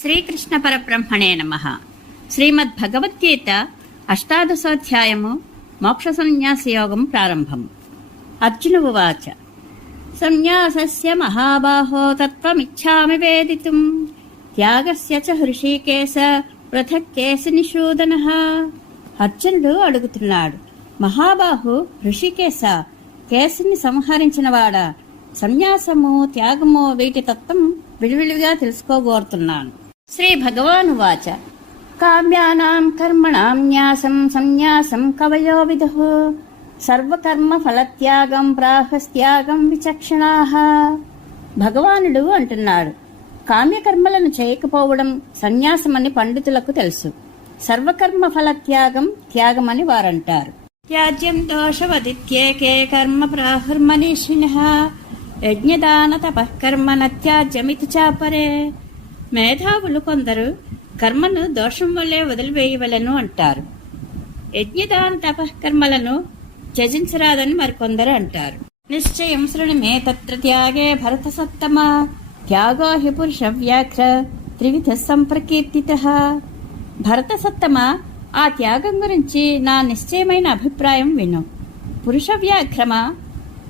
శ్రీకృష్ణ పరబ్రహ్మణే నమ. శ్రీమద్ భగవద్గీత అష్టాదశోధ్యాయము మోక్ష సన్యాస యోగం ప్రారంభం. అర్జున ఉవాచ. సన్యాసస్య మహాబాహో తత్వమిచ్చామి వేదితుం. త్యాగస్య చ హృషికేశ పృథక్ కేశ నిషూదన. అర్జునుడు అడుగుతున్నాడు మహాబాహు హృషికేశ కేసుని సంహరించినవాడా సన్యాసము త్యాగము వీటి తత్వం విడివిడిగా తెలుసుకోగోరుతున్నాను శ్రీ భగవాను వాచ కామ్యానాం కర్మణాం న్యాసం సన్యాసం కవయో విదుః సర్వకర్మ ఫలత్యాగం ప్రాహస్త్యాగం విచక్షణాః భగవానుడు అంటున్నాడు కామ్యకర్మలను చేయకపోవడం సన్యాసమని పండితులకు తెలుసు. సర్వకర్మ ఫలత్యాగం త్యాగమని వారంటారు. త్యాజ్యం దోషవదిత్యేకే కర్మ ప్రాహుర్మనీషిణ. యజ్ఞదాన తపఃకర్మ నత్యాజ్యమితి చాపరే. మేధావులు కొందరు కర్మను దోషం వల్లే వదిలివేయవలను అంటారు. యజ్ఞదాన తపకర్మలను త్యజించరాదని మరికొందరు అంటారు. నిశ్చయం శృణి మే తత్ర త్యాగే భరత సత్తమ త్యాగో హి పురుష వ్యాఘ్ర త్రివిధ సంప్రకీర్తిత. భరత సత్తమ ఆ త్యాగం గురించి నా నిశ్చయమైన అభిప్రాయం విను. పురుష వ్యాఘ్రమ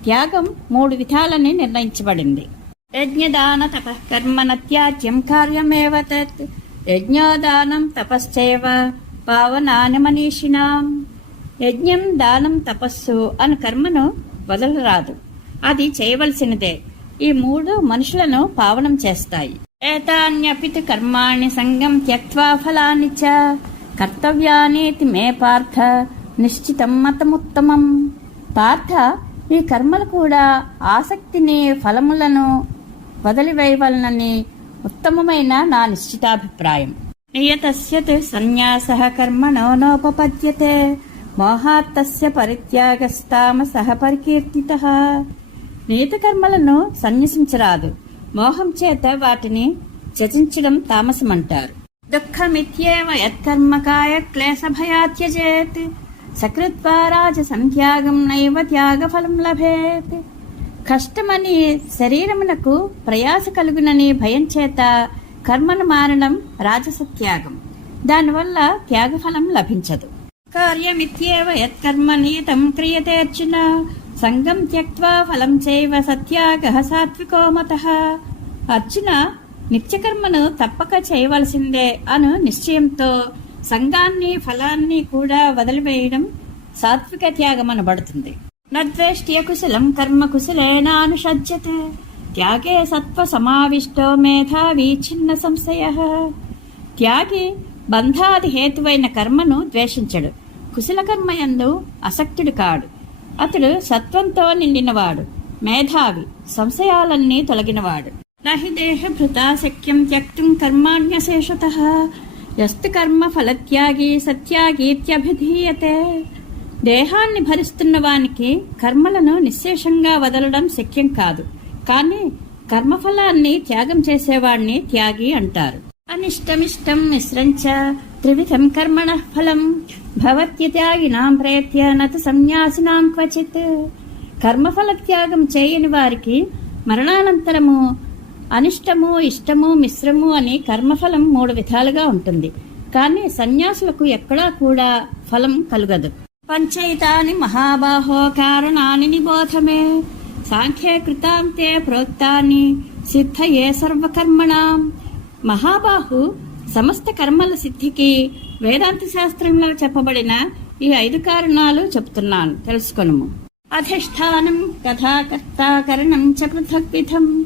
త్యాగం మూడు విధాలని నిర్ణయించబడింది. యజ్ఞదాన తపఃకర్మ నత్యాజ్యం కార్యమేవ తత్. యజ్ఞోదానం తపశ్చైవ పావనాని మనీషిణాం యజ్ఞం దానం తపస్సు అను కర్మను వదలరాదు. అది చేయవలసినదే. ఈ మూడు మనుషులను పావనం చేస్తాయి. ఏతాన్యపితు కర్మాణి సంగం త్యక్వా ఫలాని చ. కర్తవ్యానేతి మే పార్థ నిశ్చితం మతముత్తమం. పార్థ ఈ కర్మలు కూడా ఆసక్తిని ఫలములను వదిలివేయవలనని ఉత్తమమైన నా నిశ్చితాభిప్రాయం. నియతస్యత్ సన్యాస సన్యాసః కర్మణో నోపపద్యతే. మోహాత్తస్య పరిత్యాగస్తామసః పరికీర్తితః. నియత సన్యసించరాదు. మోహం చేత వాటిని త్యజించడం తామసమంటారు. దుఃఖమిత్యేవ యత్కర్మకాయ క్లేశ భయాత్యజేత్ సంత్యాగం రాజసంత్యాగం నైవ త్యాగఫలం లభేత్. కష్టమని శరీరమునకు ప్రయాస కలుగునని భయం చేత కర్మను మారడం రాజసత్యాగం. దానివల్ల త్యాగఫలం లభించదు. కార్యమిత్యేవ యత్కర్మ నియతం క్రియతే అర్జున. సంగం త్యక్వా ఫలం చేయవ సత్యాగ సాత్వికో మత. అర్జున నిత్యకర్మను తప్పక చేయవలసిందే అను నిశ్చయంతో సంఘాన్ని ఫలాన్ని కూడా వదిలివేయడం సాత్విక త్యాగం అనబడుతుంది కుశలం కర్మ కుశలేనానుషజ్యతే త్యాగే సత్వ సమావిష్టో మేధావి చిన్న సంశయ. త్యాగి బంధాది హేతువైన కర్మను ద్వేషించడు. కుశల కర్మయందు అసక్తుడు కాడు. అతడు సత్వంతో నిండినవాడు. మేధావి సంశయాలన్నీ తొలగినవాడు. నహి దేహభృతా శక్యం త్యక్తుం కర్మాణ్యశేషత. యస్తు కర్మ ఫలత్యాగి సత్యాగీత్యభిధీయతే. దేహాన్ని భరిస్తున్న వానికి కర్మలను నిశ్శేషంగా వదలడం శక్యం కాదు. కానీ కర్మఫలాన్ని త్యాగం చేసేవాణ్ణి త్యాగి అంటారు. అనిష్టమిష్టం మిశ్రంచ త్రివిధం కర్మణ ఫలం. భవత్యత్యాగినాం ప్రయత్య నత సన్యాసినాం క్వచిత్. కర్మఫల త్యాగం చేయని వారికి మరణానంతరము అనిష్టము ఇష్టము మిశ్రము అని కర్మఫలం మూడు విధాలుగా ఉంటుంది. కానీ సన్యాసులకు ఎక్కడా కూడా ఫలం కలుగదు. పంచైతాని మహాబాహో కారణాని నిబోధమే. సాంఖ్యే కృతాంతే ప్రోక్తాన్ని సిద్ధయే సర్వకర్మణాం. మహాబాహు సమస్త కర్మల సిద్ధికి వేదాంత శాస్త్రంలో చెప్పబడిన ఈ ఐదు కారణాలు చెప్తున్నాను. తెలుసుకొనుము. అధిష్టానం కథాకర్త కరణం చ పృథక్ విధం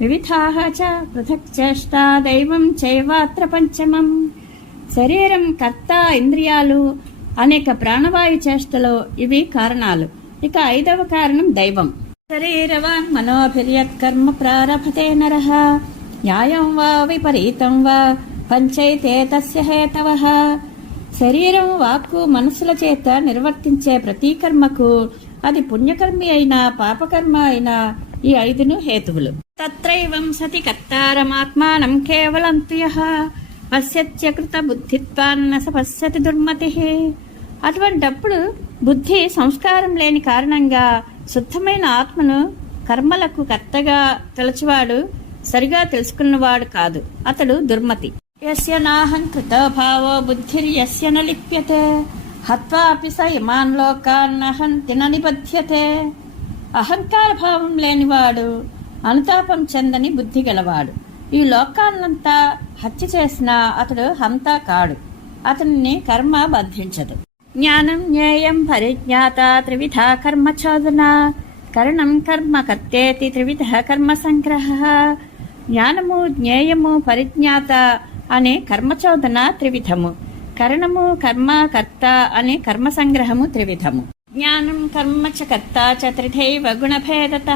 వివిధాః చ పృథక్ చేష్టా దైవం చైవాత్ర పంచమం. శరీరం కర్త ఇంద్రియాలు అనేక ప్రాణవాయు చేష్టలో ఇవి కారణాలు. ఇక ఐదవ కారణం దైవం. శరీరవాన్ మనోభిర్యత్ కర్మ ప్రారభతే నర. న్యాయం వా విపరీతం వా పంచైతే తస్య హేతవ. శరీరం వాక్కు మనసుల చేత నిర్వర్తించే ప్రతి కర్మకు అది పుణ్యకర్మి అయినా పాపకర్మ అయినా ఈ ఐదును హేతువులు. తత్రైవం సతి కర్తారమాత్మానం కేవలం తుయ. పశ్యత్యకృత బుద్ధిత్వాన్న స పశ్యతి దుర్మతి. అటువంటప్పుడు బుద్ధి సంస్కారం లేని కారణంగా శుద్ధమైన ఆత్మను కర్మలకు కర్తగా తలచివాడు సరిగా తెలుసుకున్నవాడు కాదు. అతడు దుర్మతి. యస్య నాహం బుద్ధి బుద్ధిర్యస్య నలిప్యతే. స ఇమాన్ లోకాన్నహం తిననిబధ్యతే అహంకార భావం లేనివాడు అనుతాపం చెందని బుద్ధి గలవాడు. ఈ లోకాన్నంతా హత్య చేసినా అతడు హంతా కాడు. అతన్ని కర్మ బంధించదు. జ్ఞానం జ్ఞేయం పరిజ్ఞాత త్రివిధ కర్మ చోదన కరణం కర్మ కర్తేతి త్రివిధ కర్మ సంగ్రహ జ్ఞానము జ్ఞేయము పరిజ్ఞాత అనే కర్మచోదన త్రివిధము కరణము కర్మ కర్త అనే కర్మ సంగ్రహము త్రివిధము జ్ఞానం కర్మ చ కర్త చ త్రిథైవ గుణభేదత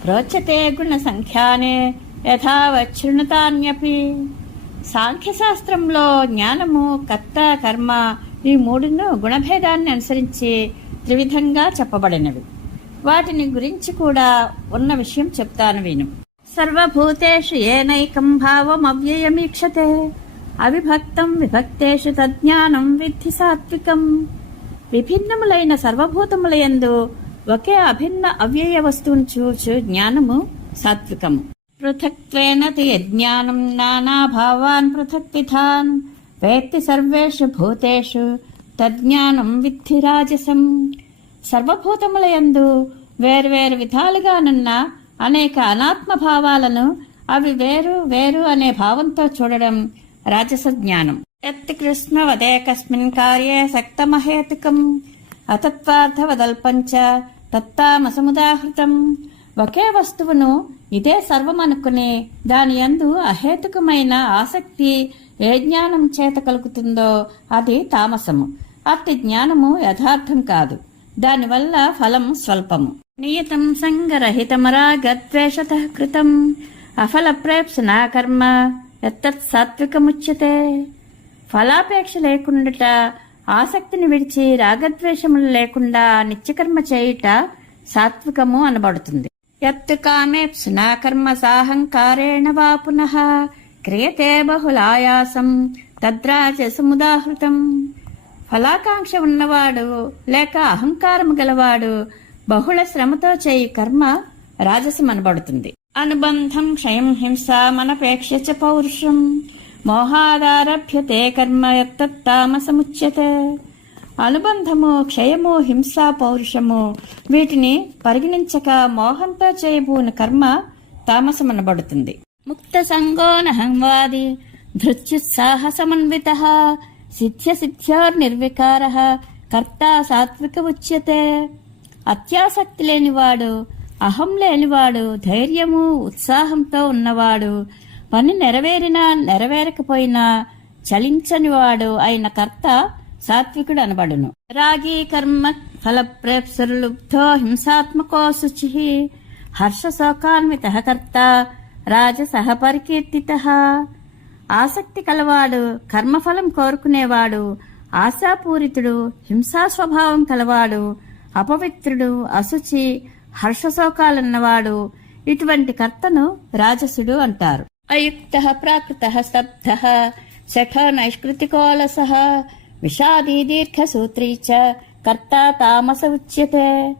ప్రోచ్యతే గుణ సంఖ్యానే యథావచ్ఛృణుతాన్యపి సాంఖ్యశాస్త్రంలో జ్ఞానము కర్త కర్మ ఈ మూడును గుణభేదాన్ని అనుసరించి త్రివిధంగా చెప్పబడినవి. వాటిని గురించి కూడా ఉన్న విషయం చెప్తాను విను. సర్వభూతేషు ఏనైకం భావం అవ్యయమీక్షతే అవిభక్తం విభక్తేషు తజ్ఞానం విద్ధి సాత్వికం. విభిన్నములైన సర్వభూతములయందు ఒకే అభిన్న అవ్యయ వస్తువును చూచు జ్ఞానము సాత్వికము. పృథక్త్వేన తు యజ్ఞానం నానాభావాన్ పృథక్ విధాన్ వేత్తి సర్వేషు భూతేషు తజ్ఞానం విద్ధి రాజసం సర్వభూతములయందు వేర్వేరు విధాలుగానున్న అనేక అనాత్మ భావాలను అవి వేరు వేరు అనే భావంతో చూడడం రాజస జ్ఞానం. ఎత్తి కృష్ణ వదేకస్మిన్ కార్యే సక్తమహేతుకం. అతత్వార్థవదల్పంచ తత్తామసముదాహృతం. ఒకే వస్తువును ఇదే సర్వం అనుకుని దాని యందు అహేతుకమైన ఆసక్తి ఏ జ్ఞానం చేత కలుగుతుందో అది తామసము. అట్టి జ్ఞానము యథార్థం కాదు. దానివల్ల ఫలం స్వల్పము. నియతం సంగరహితమరాగద్వేషత కృతం. అఫల ప్రేప్సనా కర్మ. ఎత్తత్ సాత్వికముచ్యతే. ఫలాపేక్ష లేకుండుట ఆసక్తిని విడిచి రాగద్వేషములు లేకుండా నిత్యకర్మ చేయుట సాత్వికము అనబడుతుంది. యత్తు కామేప్సునా కర్మ సాహంకారేణ వా పునః. క్రియతే బహుళాయాసం. తద్రాజసముదాహృతం ఫలాకాంక్ష ఉన్నవాడు లేక అహంకారము గలవాడు బహుళ శ్రమతో చేయి కర్మ రాజసమనబడుతుంది అనుబంధం క్షయం హింస మనపేక్ష చ పౌరుషం. మోహాదారభ్యతే కర్మ యత్తామసముచ్యతే అనుబంధము క్షయము హింస పౌరుషము వీటిని పరిగణించక మోహంతో చేయబూన కర్మ తామసమనబడుతుంది. ముక్త సంగోనహంవాది ధృత్యుత్సాహ సమన్విత సిద్ధ్య సిద్ధ్యోర్నిర్వికార కర్త సాత్విక ఉచ్యతే అత్యాసక్తి లేనివాడు అహం లేనివాడు ధైర్యము ఉత్సాహంతో ఉన్నవాడు పని నెరవేరినా నెరవేరకపోయినా చలించనివాడు అయిన కర్త సాత్వికుడు అనబడును రాగి కర్మ ఫలప్రేప్సులుబ్ధో హింసాత్మకో శుచి హర్షశోకాన్విత కర్త రాజసహ పరికీర్తిత ఆసక్తి కలవాడు కర్మఫలం కోరుకునేవాడు ఆశాపూరితుడు హింసా స్వభావం కలవాడు అపవిత్రుడు అశుచి హర్షశోకాలున్నవాడు. ఇటువంటి కర్తను రాజసుడు అంటారు. అయుక్త ప్రాకృత స్తబ్ధ శఠ నైష్కృతికోలస విషాదీ దీర్ఘసూత్రీ చ కర్త తామస ఉచ్యతే.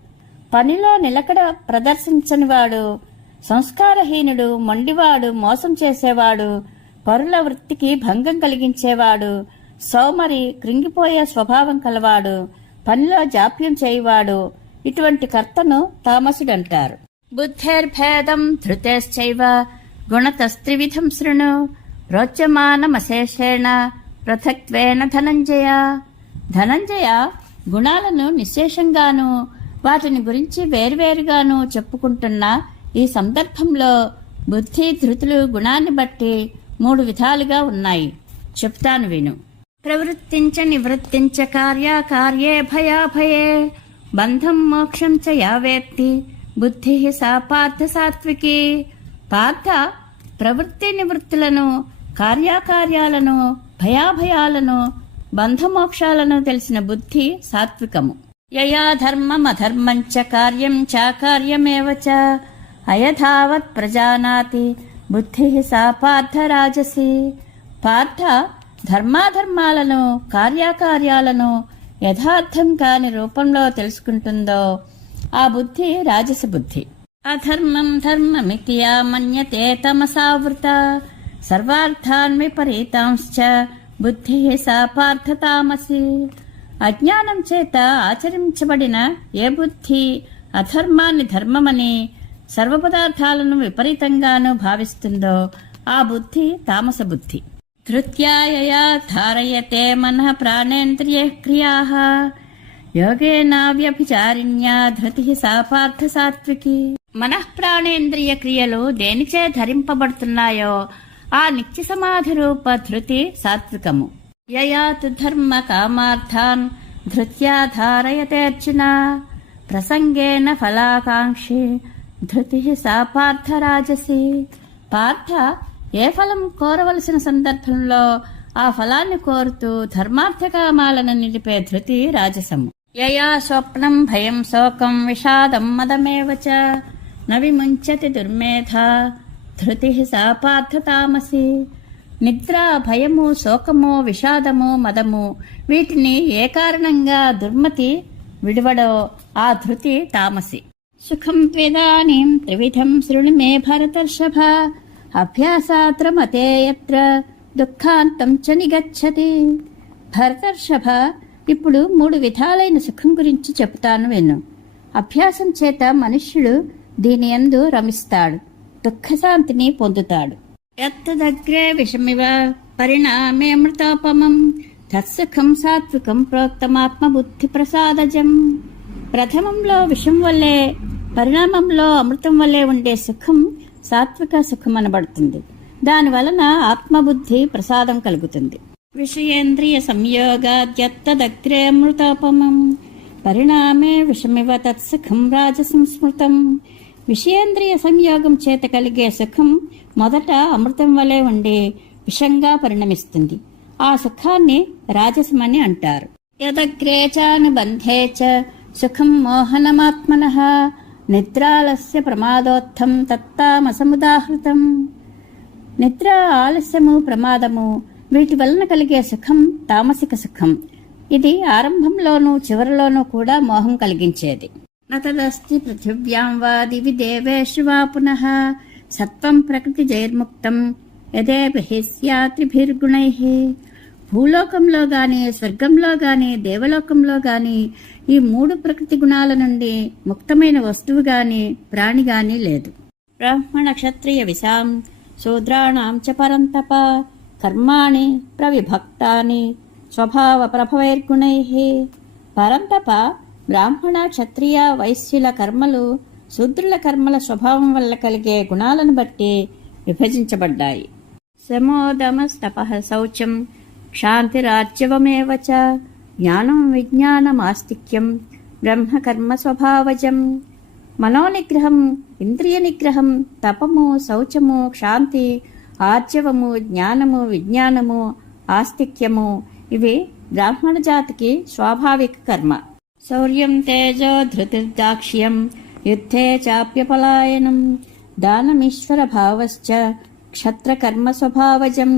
పనిలో నిలకడ ప్రదర్శించనివాడు సంస్కారహీనుడు మొండివాడు మోసం చేసేవాడు పరుల వృత్తికి భంగం కలిగించేవాడు సోమరి కృంగిపోయే స్వభావం కలవాడు పనిలో జాప్యం చేయువాడు ఇటువంటి కర్తను తామసుడంటారు. బుద్ధేర్భేదం ధృతేశ్చైవ గుణతస్త్రివిధం శృణు రోచ్యమానమశేషేణ పృథక్వేణ ధనంజయ. ధనంజయ గుణాలను నిశేషంగాను వాటిని గురించి వేర్వేరుగాను చెప్పుకుంటున్న ఈ సందర్భంలో బుద్ధి ధృతులు గుణాన్ని బట్టి మూడు విధాలుగా ఉన్నాయి. చెప్తాను విను. ప్రవృత్తించ నివృత్తించ కార్యాకార్యే భయాభయే. బంధం మోక్షం చ యావేత్తి. బుద్ధి సా పార్థ సాత్వికి. పార్థ ప్రవృత్తి నివృత్తులను కార్యాకార్యాలను భయాభయాలను బంధమోక్షాలను తెలిసిన బుద్ధి సాత్వికము. యయా ధర్మమధర్మం చ కార్యం చాకార్యమేవ చ. అయథావత్ ప్రజానాతి. బుద్ధి సా పార్థ రాజసి. పార్థ ధర్మాధర్మాలను కార్యాకార్యాలను యథార్థం కాని రూపంలో తెలుసుకుంటుందో ఆ బుద్ధి రాజస బుద్ధి. అధర్మం ధర్మమితి మన్యతే తమసావృత. సర్వార్థాన్ విపరీతాంశ్చ బుద్ధి సా పార్థతామసి అజ్ఞానం చేత ఆచరించబడిన ఏ బుద్ధి అధర్మాన్ని ధర్మమని సర్వపదార్థాలను విపరీతంగాను భావిస్తుందో ఆ బుద్ధి తామస బుద్ధి. ధృత్యాయయా ధారయతే మనః ప్రాణేంద్రియ క్రియా. యోగేనావ్యభిచారిణ్యా ధృతి సాపార్థ సాత్వికి మనఃప్రాణేంద్రియ క్రియలు దేనిచే ధరింపబడుతున్నాయో ఆ నిత్య సమాధి రూప ధృతి సాత్వికము. యయాతు ధర్మ కామార్థాన్ ధృత్యా ధారయతే అర్జున. ప్రసంగేన ఫలాకాంక్షి ధృతి సా పార్థ రాజసి. పార్థ ఏ ఫలం కోరవలసిన సందర్భంలో ఆ ఫలాన్ని కోరుతూ ధర్మార్థ కామాలను నిలిపే ధృతి రాజసము. యయా స్వప్నం భయం శోకం విషాదం మదమేవచ నవి ముంచతి దుర్మేధ. ధృతి సా పార్థ తామసి. నిద్ర భయము శోకము విషాదము మదము. వీటిని ఏ కారణంగా దుర్మతి విడవడో ఆ ధృతి తామసి. సుఖం త్వేదానీం త్రివిధం శృణు మే భరతర్షభ అభ్యాసాత్ర మతే దుఃఖాంతం చ నిగచ్చతి భరతర్షభ ఇప్పుడు మూడు విధాలైన సుఖం గురించి చెబుతాను విను. అభ్యాసం చేత మనుష్యుడు దీని యందు రమిస్తాడు. దుఃఖశాంతిని పొందుతాడు. ఎత్తదగ్రే విషమివ పరిణామే మృతోపమం తత్సుఖం సాత్వికం ప్రోక్తమాత్మ బుద్ధి ప్రసాదజం ప్రథమంలో విషం వల్లే పరిణామంలో అమృతం వల్లే ఉండే సుఖం సాత్విక సుఖం అనబడుతుంది. దాని వలన ఆత్మబుద్ధి ప్రసాదం కలుగుతుంది. విషయేంద్రియ సంయోగాద్యత్తదగ్రే అమృతోపమం. పరిణామే విషమివ తత్సుఖం రాజసంస్మృతం. విషయేంద్రియ సంయోగం చేత కలిగే సుఖం మొదట అమృతం వలె ఉండే విషంగా పరిణమిస్తుంది. ఆ సుఖాన్ని రాజసమని అంటారు. యదగ్రే చానుబంధే చ సుఖం మోహనమాత్మన. నిద్రాలస్య ప్రమాదోత్థం తత్తామసముదాహృతం నిద్ర ఆలస్యము ప్రమాదము వీటి వలన కలిగే సుఖం తామసిక సుఖం. ఇది ఆరంభంలోనూ చివరిలోనూ కూడా మోహం కలిగించేది. నతదస్తి పృథివ్యాం వా దివి దేవేషు వా పునః. సత్వం ప్రకృతి జైర్ముక్తం యదే స్యాత్రిభిర్గుణై. భూలోకంలో గాని స్వర్గంలో గాని దేవలోకంలో గాని ఈ మూడు ప్రకృతి గుణాల నుండి ముక్తమైన వస్తువు గాని ప్రాణి గాని లేదు. బ్రాహ్మణ క్షత్రియ విశాం శూద్రాణాం చ పరంతప కర్మాణి ప్రవిభక్తాని స్వభావ ప్రభవైర్గుణై. పరంతప బ్రాహ్మణ క్షత్రియ వైశ్యుల కర్మలు శూద్రుల కర్మల స్వభావం వల్ల కలిగే గుణాలను బట్టి విభజించబడ్డాయి. శమోదమస్తప శౌచం క్షాంతిరాజ్యవమేవ చ జ్ఞానం విజ్ఞానమాస్తిక్యం బ్రహ్మకర్మ స్వభావజం మనోనిగ్రహం ఇంద్రియ నిగ్రహం తపము శౌచము క్షాంతి ఆర్జవము జ్ఞానము విజ్ఞానము ఆస్తిక్యము ఇవి బ్రాహ్మణ జాతికి స్వాభావిక కర్మ శౌర్యం తేజో ధృతిర్దాక్ష్యం యుద్ధే చాప్యపలాయనం దానమీశ్వర భావశ్చ క్షత్రకర్మ స్వభావజం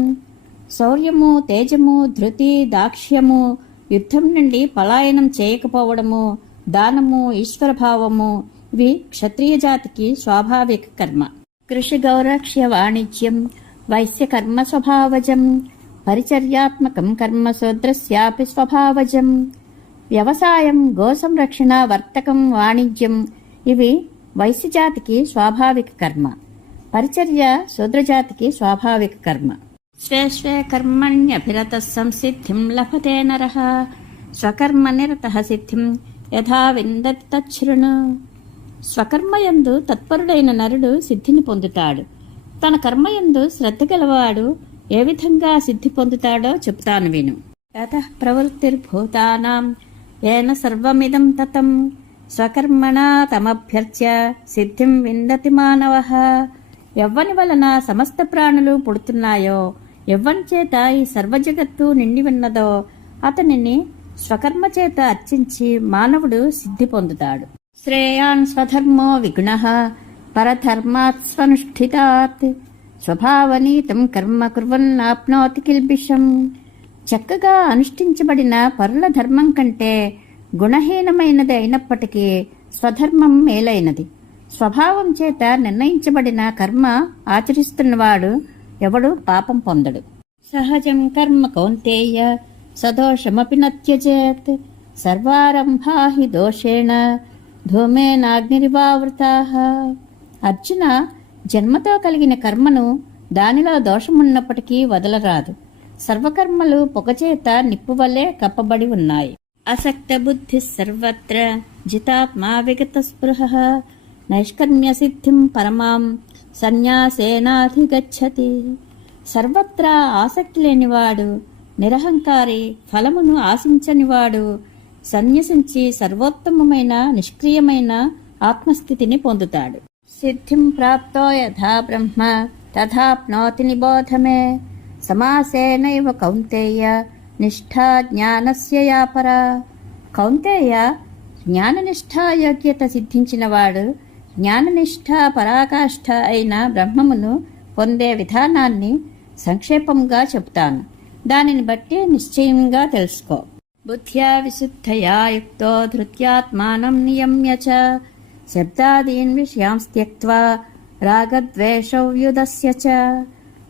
శౌర్యము తేజము ధృతి దాక్ష్యము యుద్ధం నుండి పలాయనం చేయకపోవడము దానము ఈశ్వరభావము ఇవి క్షత్రియ జాతికి స్వాభావిక కర్మ. కృషి గౌరక్ష్య వాణిజ్యం వైశ్య కర్మ స్వభావజం పరిచర్యాత్మకం కర్మ శూద్రస్యాపి స్వభావజం వ్యవసాయం గోసంరక్షణ వర్తకం వాణిజ్యం ఇవి వైశ్యజాతికి స్వాభావిక కర్మ. పరిచర్య శూద్రజాతికి స్వాభావిక కర్మ. స్వే కర్మణ్యభిరత సంసిద్ధిం లభతే నర స్వకర్మ నిరత సిద్ధిం యథా విందతి తచ్ఛృణు స్వకర్మయందు తత్పరుడైన నరుడు సిద్ధిని పొందుతాడు. తన కర్మయందు శ్రద్ధ గలవాడు ఏ విధంగా సిద్ధి పొందుతాడో చెప్తాను విను. యత ప్రవృత్తిర్భూతానాం ఏన సర్వమిదం తతం స్వకర్మణా తమభ్యర్చ్య సిద్ధిం విందతి మానవ. ఎవ్వని వలన సమస్త ప్రాణులు పుడుతున్నాయో ఎవ్వని చేత ఈ సర్వజగత్తు నిండి ఉన్నదో అతనిని స్వకర్మ చేత అర్చించి మానవుడు సిద్ధి పొందుతాడు. శ్రేయాన్ స్వధర్మో విగుణ పరధర్మాత్ స్వనుష్ఠితాత్ స్వభావనీతం కర్మ కుర్వన్నాప్నోతి కిల్బిషం. చక్కగా అనుష్ఠించబడిన పరుల ధర్మం కంటే గుణహీనమైనది అయినప్పటికీ స్వధర్మం మేలైనది. స్వభావం చేత నిర్ణయించబడిన కర్మ ఆచరిస్తున్నవాడు ఎవడు పాపం పొందడు. సహజం కర్మ కౌంతేయ సదోషమపి నత్యజేత్. సర్వారంభా హి దోషేణ ధూమేనాగ్నిరివావృతా అర్జున జన్మతో కలిగిన కర్మను దానిలో దోషమున్నప్పటికీ వదలరాదు. సర్వకర్మలు పొగచేత నిప్పువలే కప్పబడి ఉన్నాయి. అసక్త బుద్ధి సర్వత్ర జితాత్మా విగత స్పృహ నైష్కర్మ్య సిద్ధిం పరమాం సన్యాసేనాధిగచ్చతి. సర్వత్రా ఆసక్తి లేనివాడు నిరహంకారి ఫలమును ఆశించనివాడు సన్యసించి సర్వోత్తమమైన నిష్క్రియమైన ఆత్మస్థితిని పొందుతాడు. సిద్ధిం ప్రాప్తో యథా బ్రహ్మ తథాప్నోతి నిబోధమే. సమాసేనైవ కౌంతేయ నిష్ఠా జ్ఞానస్యయాపర కౌంతేయ జ్ఞాననిష్ఠా యోగ్యత సిద్ధించినవాడు జ్ఞాననిష్ఠ పరాకాష్ఠ అయిన బ్రహ్మమును పొందే విధానాన్ని సంక్షేపంగా చెబుతాను. దానిని బట్టి నిశ్చయంగా తెలుసుకో. బుద్ధ్యా విశుద్ధయా యుక్తో ధృత్యాత్మానం నియమ్య చ. శబ్దాదీన్ విషయాంస్ త్యక్త్వా చ.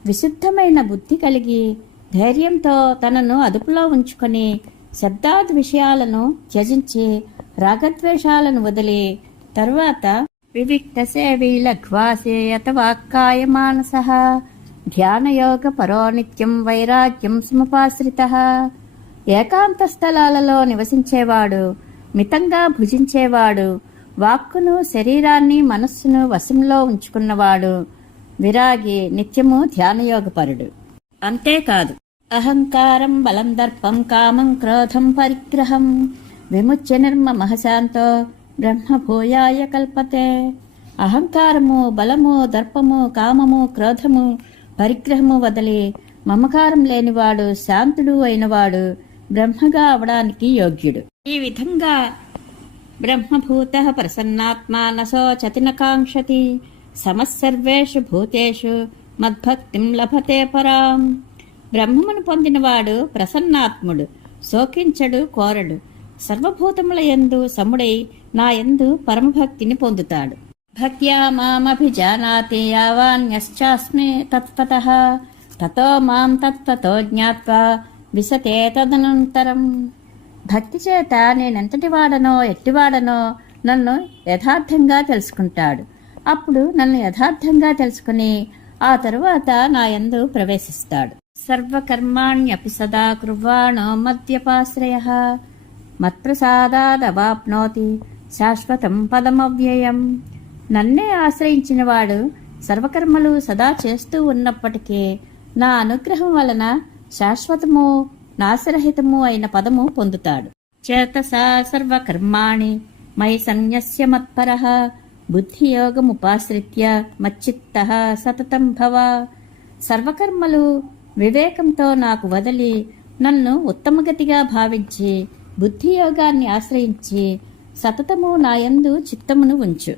విశుద్ధమైన బుద్ధి కలిగి ధైర్యంతో తనను అదుపులో ఉంచుకొని శబ్దాది విషయాలను త్యజించి రాగద్వేషాలను వదిలి తర్వాత వివిక్త సేవీ లఘ్వాసే యతవాక్కాయ మానస ధ్యానయోగ పరో నిత్యం వైరాగ్యం సముపాశ్రిత ఏకాంత స్థలాలలో నివసించేవాడు మితంగా భుజించేవాడు వాక్కును శరీరాన్ని మనస్సును వశంలో ఉంచుకున్నవాడు విరాగి నిత్యము ధ్యానయోగపరుడు. అంతేకాదు అహంకారం బలం దర్పం కామం క్రోధం పరిగ్రహం విముచ్య నిర్మ మహశాంతో బ్రహ్మభూయాయ కల్పతే. అహంకారము బలము దర్పము కామము క్రోధము పరిగ్రహము వదిలి. మమకారం లేనివాడు శాంతుడు అయినవాడు బ్రహ్మగా అవడానికి యోగ్యుడు. ఈ విధంగా బ్రహ్మభూత ప్రసన్నాత్మా నశోచతి సమస్సర్వేషు భూతేషు మద్భక్తిం లభతే పరాం. బ్రహ్మమును పొందినవాడు ప్రసన్నాత్ముడు శోకించడు కోరడు. సర్వభూతముల యందు సముడై నా యందు పరమభక్తిని పొందుతాడు. భక్త్యా మామభిజానాతి యావాన్యశ్చాస్మి తత్పత తతో మాం తత్వతో జ్ఞాత్వా విశతే తదనంతరం. భక్తి చేత నేనెంతటి వాడనో ఎట్టివాడనో నన్ను యథార్థంగా తెలుసుకుంటాడు. అప్పుడు నన్ను యథార్థంగా తెలుసుకుని ఆ తరువాత నా యందు ప్రవేశిస్తాడు. సర్వకర్మాణ్యపి సదా కుర్వాణో మద్యపాశ్రయ మత్ప్రసాదాదవాప్నోతి శాశ్వతం పదమవ్యయం. నన్నే ఆశ్రయించినవాడు సర్వకర్మలు సదా చేస్తూ ఉన్నప్పటికే నా అనుగ్రహం వలన శాశ్వతము నాశరహితము అయిన పదము పొందుతాడు. చేతసా సర్వకర్మాణి మయి సన్యస్య మత్పర బుద్ధియోగముపాశ్రిత్య మచ్చిత్త సతతం భవ. సర్వకర్మలు వివేకంతో నాకు వదిలి నన్ను ఉత్తమగతిగా భావించి బుద్ధియోగాన్ని ఆశ్రయించి సతతము నాయందు చిత్తమును ఉంచు.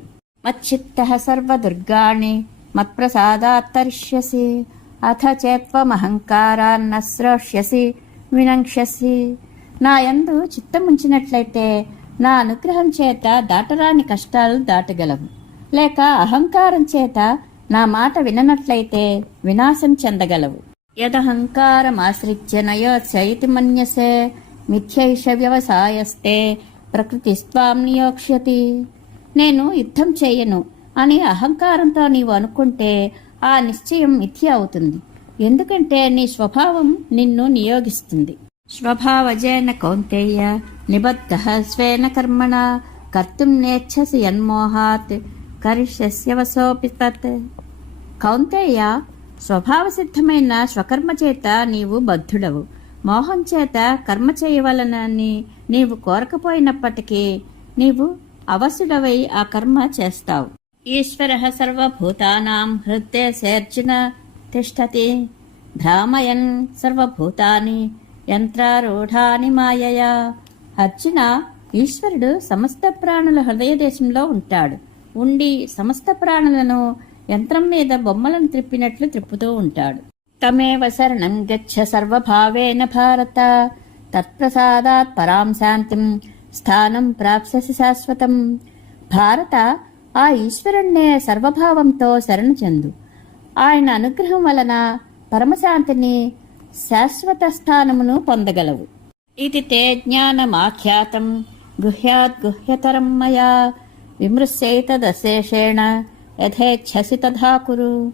మచ్చిత్త సర్వదుర్గాణి మత్ప్రసాదాత్తరిష్యసి అథ చేత్వమహంకారాన్న శ్రోష్యసి వినంక్ష్యసి. నా యందు చిత్తముంచినట్లయితే నా అనుగ్రహం చేత దాటరాని కష్టాలు దాటగలవు. లేక అహంకారం చేత నా మాట విననట్లయితే వినాశం చెందగలవు. యదహంకారమాశ్రిత్య నయోత్సైతి మన్యసే మిథ్యైష వ్యవసాయస్తే ప్రకృతిస్వాం నియోక్ష్యతి. నేను యుద్ధం చేయను అని అహంకారంతో నీవు అనుకుంటే ఆ నిశ్చయం మిథ్య అవుతుంది. ఎందుకంటే నీ స్వభావం నిన్ను నియోగిస్తుంది. స్వభావజేన కౌంతేయ నిబద్ధ స్వేన కర్మణ కర్తుం నేచ్ఛసి యన్మోహాత్ కరిష్యస్య తత్. కౌంతేయ స్వభావసిద్ధమైన స్వకర్మ చేత నీవు బద్ధుడవు. మోహం చేత కర్మ చేయవలనని నీవు కోరకపోయినప్పటికీ నీవు అవసుడవై ఆ కర్మ చేస్తావు. ఈశ్వర సర్వభూతానాం హృదయసేర్జున తిష్టతి. భ్రామయన్ సర్వభూతాని యంత్రారూఢాని మాయయా. అర్జున ఈశ్వరుడు సమస్త ప్రాణుల హృదయ దేశంలో ఉంటాడు. ఉండి సమస్త ప్రాణులను యంత్రం మీద బొమ్మలను త్రిప్పినట్లు త్రిప్పుతూ ఉంటాడు. తమేవ శరణం గచ్చ సర్వభావేన భారత. తత్ప్రసాదాత్ పరాం శాంతిం స్థానం ప్రాప్స్యసి శాశ్వతం. భారత ఆ ఈశ్వరుణ్ణే సర్వభావంతో శరణు చెందు. ఆయన అనుగ్రహం వలన పరమశాంతిని శాశ్వత స్థానమును పొందగలవు. ఇది తే జ్ఞానమాఖ్యాతం. గుహ్యాత్ గుహ్యతరం మయా. విమృశ్యైతదశేషేణ యథేచ్ఛసి తథా కురు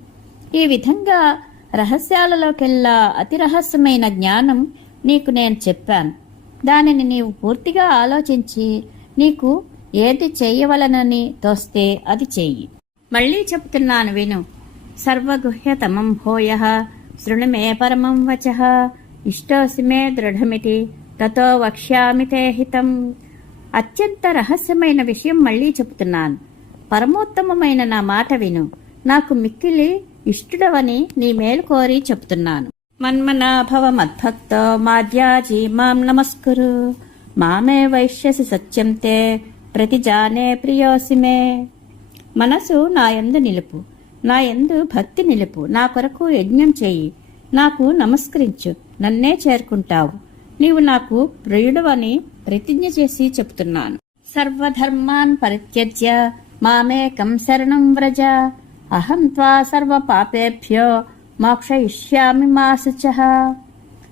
ఈ విధంగా రహస్యాలలోకెల్లా అతి రహస్యమైన జ్ఞానం నీకు నేను చెప్పాను. దానిని నీవు పూర్తిగా ఆలోచించి నీకు ఏది చేయవలనని తోస్తే అది చెయ్యి. మళ్ళీ చెప్తున్నాను విను. సర్వగుహ్యతమం భూయ శృణుమే పరమం వచ ఇష్టోసి మే దృఢమితి తతో వక్ష్యామి హితం. అత్యంత రహస్యమైన విషయం మళ్ళీ చెబుతున్నాను. పరమోత్తమమైన నా మాట విను. నాకు మిక్కిలి ఇష్టడవని నీ మేలు కోరి చెప్తున్నాను. మన్మనాభవ మద్భక్త మాధ్యాజీ మాం నమస్కురు. మామే వైశ్యసి సత్యం తే ప్రతిజానే ప్రియోసిమే మనసు నా యందు నిలుపు. నా యందు భక్తి నిలుపు. నా కొరకు యజ్ఞం చెయ్యి నాకు నమస్కరించు. నన్నే చేరుకుంటావు. నీవు నాకు ప్రియుడవని ప్రతిజ్ఞ చేసి చెప్తున్నాను. సర్వధర్మాన్ పరిత్యజ్య. మామేకం శరణం వ్రజ. అహం త్వా సర్వ పాపేభ్యో మోక్షయిష్యామి మా శుచః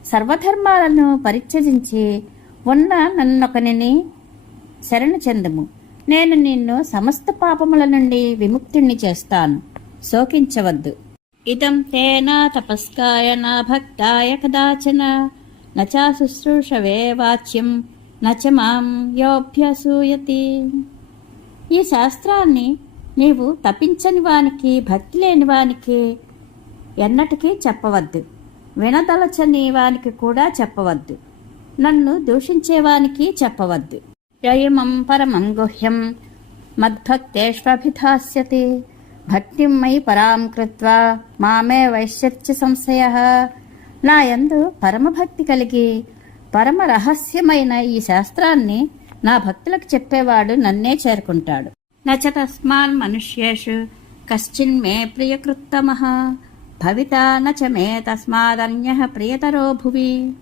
సర్వధర్మాలను పరిత్యజించి ఉన్న నన్నొకనిని శరణు చెందుము. నేను నిన్ను సమస్త పాపముల నుండి విముక్తిని చేస్తాను. శోకించవద్దు. ఇదం తేనా తపస్కాయ నా భక్తాయ కదాచన. నచా శుశ్రూషవే వాచ్యం. నచ మాం యోభ్యసూయతి. ఈ శాస్త్రాన్ని నీవు తపించని వానికి భక్తి లేని వానికి ఎన్నటికీ చెప్పవద్దు. వినదలచని వానికి కూడా చెప్పవద్దు. నన్ను దూషించేవానికి చెప్పవద్దు. యయమం పరమం గుహ్యం మద్భక్తేష్వభిధాస్యతి. భక్తిం మయి పరాం కృత్వా మామే వైశ్యత్య సంశయ. నా యందు పరమభక్తి కలిగి పరమ రహస్యమైన ఈ శాస్త్రాన్ని నా భక్తులకు చెప్పేవాడు నన్నే చేరుకుంటాడు. నచ తస్మాన్ మనుష్యేషు కశ్చిన్ మే ప్రియకృత్తమ భవిత నచ మే తస్మాదన్య ప్రియతరో భువి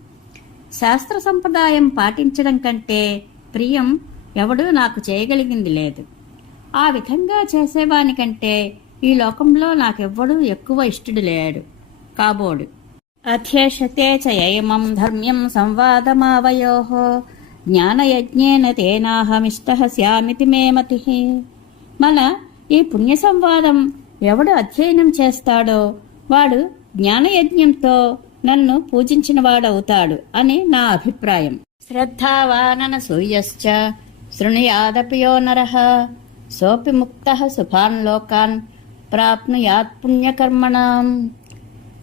శాస్త్ర సంప్రదాయం పాటించడం కంటే ప్రియం ఎవడూ నాకు చేయగలిగింది లేదు। ఆ విధంగా చేసేవానికంటే ఈ లోకంలో నాకెవ్వడూ ఎక్కువ ఇష్టడు లేడు కాబోడు। అధ్యేషతే చ ధర్మ్యం సంవాదమావయోహో జ్ఞానయజ్ఞేన తేనాహమిష్ట స్యామితి మే మతి. మన ఈ పుణ్య సంవాదం ఎవడు అధ్యయనం చేస్తాడో వాడు జ్ఞానయజ్ఞంతో నన్ను పూజించిన వాడవుతాడు అని నా అభిప్రాయం. శ్రద్ధావానన సూయశ్చ శృణుయాదపియో నర. సోపి ముక్త సుఖాన్ లోకాన్ ప్రాప్నుయాత్ పుణ్యకర్మణాం.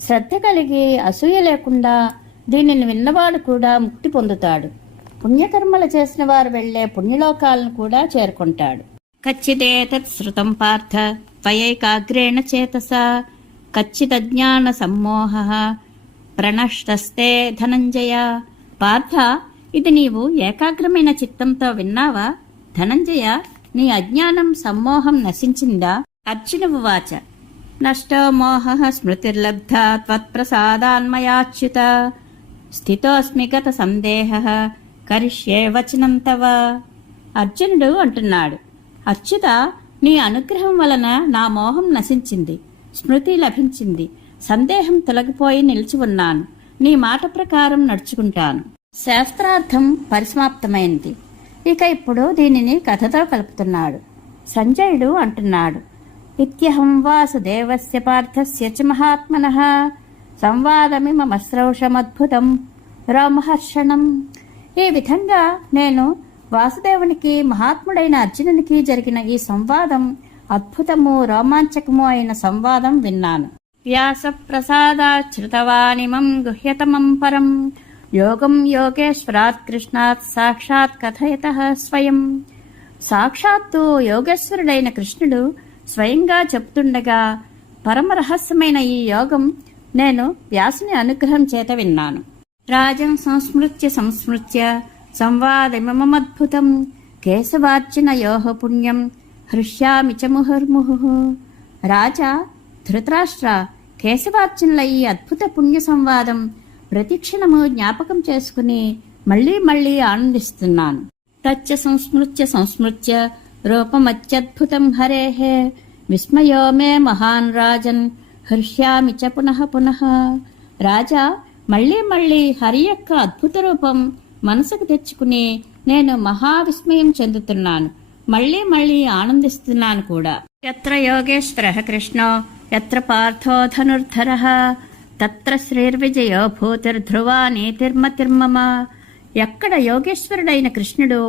శ్రద్ధ కలిగి అసూయ లేకుండా దీనిని విన్నవాడు కూడా ముక్తి పొందుతాడు. పుణ్యకర్మలు చేసిన వారు వెళ్ళే పుణ్యలోకాలను కూడా చేరుకుంటాడు. కచ్చిదేతత్ శృతం పార్థ త్వయైకాగ్రేణ చేతస కచ్చితజ్ఞాన సమ్మోహ ప్రణష్టస్తే ధనంజయ. పార్థ ఇది నీవు ఏకాగ్రమైన చిత్తంతో విన్నావా? ధనంజయ నీ అజ్ఞానం సమ్మోహం నశించిందా? అర్జునువు వాచ. నష్టో మోహ స్మృతిర్లబ్ధ త్వత్ప్రసాదాన్మయాచ్యుత. స్థితోస్మి గత సందేహ కరిష్యే వచనం తవ. అర్జునుడు అంటున్నాడు. అచ్యుత నీ అనుగ్రహం వలన నా మోహం నశించింది. స్మృతి లభించింది. సందేహం తొలగిపోయి నిలిచి ఉన్నాను. నీ మాట ప్రకారం నడుచుకుంటాను. శాస్త్రార్థం పరిసమాప్తమైంది. ఇక ఇప్పుడు దీనిని కథతో కలుపుతున్నాడు. సంజయుడు అంటున్నాడు. ఇత్యహం వాసుదేవస్య పార్థస్య చ మహాత్మనః. సంవాదమిమమశ్రౌషమద్భుతం. రామహర్షణం. ఈ విధంగా నేను వాసుదేవునికి మహాత్ముడైన అర్జునునికి జరిగిన ఈ సంవాదం అద్భుతము రోమాంచకము అయిన సంవాదం విన్నాను. వ్యాస ప్రసాదాశ్రుతవానిమం గుహ్యతమం పరం. యోగం యోగేశ్వరాత్ కృష్ణాత్ సాక్షాత్ కథయత స్వయం. సాక్షాత్తు యోగేశ్వరుడైన కృష్ణుడు స్వయంగా చెప్తుండగా పరమ రహస్యమైన ఈ యోగం నేను వ్యాసుని అనుగ్రహం చేత విన్నాను. రాజం సంస్మృత్య సంస్మృత్య సంవాదమిమమద్భుతం కేశవార్జునయోః పుణ్యం. హృష్యామి చ ముహుర్ముహు. రాజా ధృతరాష్ట్ర కేశవార్జునుల ఈ అద్భుత పుణ్య సంవాదం ప్రతిక్షణము జ్ఞాపకం చేసుకుని మళ్ళీ మళ్ళీ ఆనందిస్తున్నాను. తచ్చ సంస్మృత్య సంస్మృత్య రూపమత్యద్భుతం హరేః. విస్మయో మే మహాన్ రాజన్ హృష్యామి చ పునః పునః. రాజా మళ్ళీ మళ్ళీ హరి యొక్క అద్భుత రూపం మనసుకు తెచ్చుకుని నేను మహావిస్మయం చెందుతున్నాను. మళ్ళీ మళ్ళీ ఆనందిస్తున్నాను కూడా. ఎత్ర యోగేశ్వర కృష్ణ ఎత్ర పార్థో ధనుర్ధర తత్ర శ్రీర్విజయో భూతిర్ధ్రువా నీతిర్మతిర్మమ. ఎక్కడ యోగేశ్వరుడైన కృష్ణుడు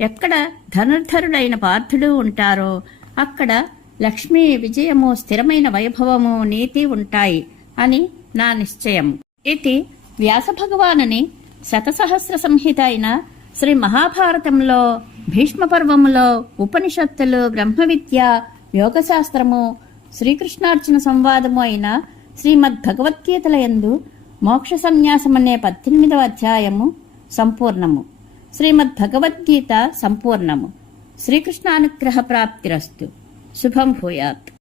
ఎక్కడ ధనుర్ధరుడైన పార్థుడు ఉంటారో అక్కడ లక్ష్మీ విజయము స్థిరమైన వైభవము నీతి ఉంటాయి అని నా నిశ్చయం ఇది వ్యాస భగవానని శతసహస్ర సంహిత అయిన శ్రీ మహాభారతంలో భీష్మ పర్వములో ఉపనిషత్తులు బ్రహ్మ విద్య యోగశాస్త్రము శ్రీకృష్ణార్జున సంవాదము అయిన శ్రీమద్ భగవద్గీతల యందు మోక్ష సన్యాసం అనే పద్దెనిమిదవ అధ్యాయము సంపూర్ణము. శ్రీమద్ భగవద్గీత సంపూర్ణము. శ్రీకృష్ణానుగ్రహ ప్రాప్తిరస్తు శుభం భూయాత్.